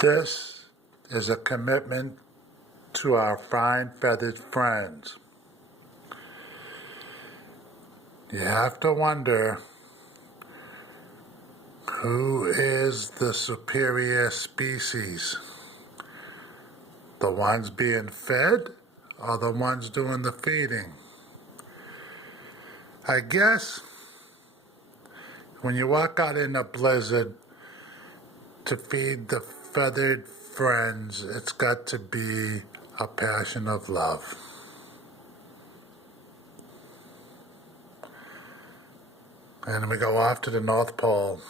This is a commitment to our fine feathered friends. You have to wonder, who is the superior species? The ones being fed or the ones doing the feeding? I guess when you walk out in a blizzard to feed the feathered friends, it's got to be a passion of love. And we go off to the North Pole.